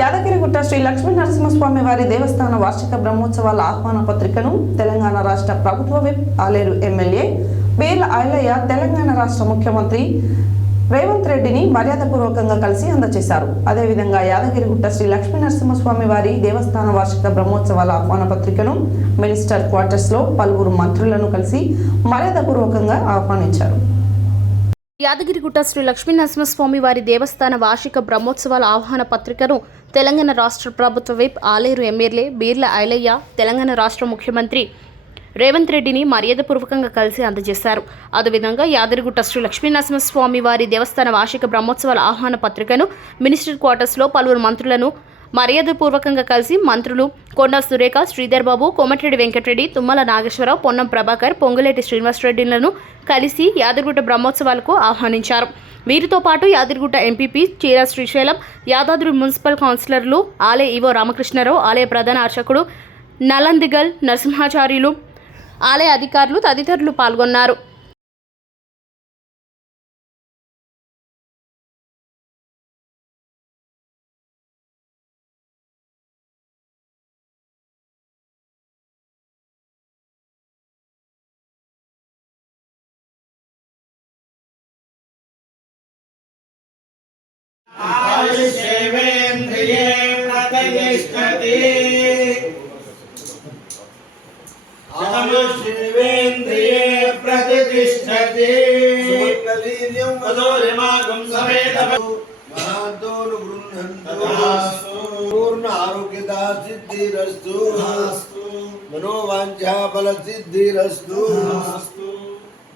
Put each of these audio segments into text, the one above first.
యాదగిరిగుట్ట శ్రీ లక్ష్మీ నరసింహస్వామి వారి దేవస్థాన వార్షిక బ్రహ్మోత్సవాల ఆహ్వాన పత్రికను తెలంగాణ రాష్ట్ర ప్రభుత్వ విప్ ఆలేరు ఎమ్మెల్యే బీర్ల ఐలయ్య తెలంగాణ రాష్ట్ర ముఖ్యమంత్రి రేవంత్ రెడ్డిని మర్యాదపూర్వకంగా కలిసి అందజేశారు. అదేవిధంగా యాదగిరిగుట్ట శ్రీ లక్ష్మీ నరసింహస్వామి వారి దేవస్థాన వార్షిక బ్రహ్మోత్సవాల ఆహ్వాన పత్రికను మినిస్టర్ క్వార్టర్స్ లో పలువురు మంత్రులను కలిసి మర్యాదపూర్వకంగా ఆహ్వానించారు. యాదగిరిగుట్ట శ్రీ లక్ష్మీ నరసింహస్వామి వారి దేవస్థాన వార్షిక బ్రహ్మోత్సవాల ఆహ్వాన పత్రికను తెలంగాణ రాష్ట్ర ప్రభుత్వ విప్ ఆలేరు ఎమ్మెల్యే బీర్ల ఐలయ్య తెలంగాణ రాష్ట్ర ముఖ్యమంత్రి రేవంత్ రెడ్డిని మర్యాదపూర్వకంగా కలిసి అందజేశారు. అదేవిధంగా యాదగిరిగుట్ట శ్రీ లక్ష్మీ నరసింహస్వామి వారి దేవస్థాన వార్షిక బ్రహ్మోత్సవాల ఆహ్వాన పత్రికను మినిస్టర్ క్వార్టర్స్లో పలువురు మంత్రులను మర్యాదపూర్వకంగా కలిసి మంత్రులు కొండా సురేఖ, శ్రీధర్ బాబు, కోమటిరెడ్డి వెంకటరెడ్డి, తుమ్మల నాగేశ్వరరావు, పొన్నం ప్రభాకర్, పొంగులేటి శ్రీనివాసరెడ్డిలను కలిసి యాదగిరిగుట్ట బ్రహ్మోత్సవాలకు ఆహ్వానించారు. వీరితో పాటు యాదగిరిగుట్ట ఎంపీపీ చీర శ్రీశైలం, యాదాద్రి మున్సిపల్ కౌన్సిలర్లు ఆలయ ఈవో రామకృష్ణారావు, ఆలయ ప్రధాన అర్చకుడు నలందిగల్ నరసింహాచార్యులు, ఆలయ అధికారులు తదితరులు పాల్గొన్నారు. शिवेन्द्रिये प्रतिष्ठति सुमङ्गलीर्यं वदोरिमागं समेतः महान्तोनु गृह्णन्तु पूर्ण आरोग्यदा सिद्धिरस्तु मनोवाञ्छा फल सिद्धिरस्तु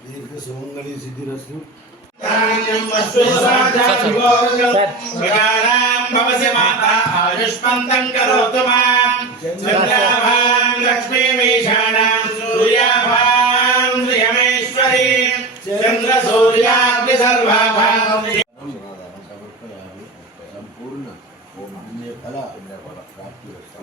दीर्घ सुमङ्गली सिद्धिरस्तु भवसि माता आयुष्मन्तं करोतु मां चन्द्राभां लक्ष्मीमीशानां सूर्याभां श्रियमेश्वरी चन्द्रसूर्याग्निसर्वाभां सम्पूर्ण पुण्यफल प्राप्तिरस्तु।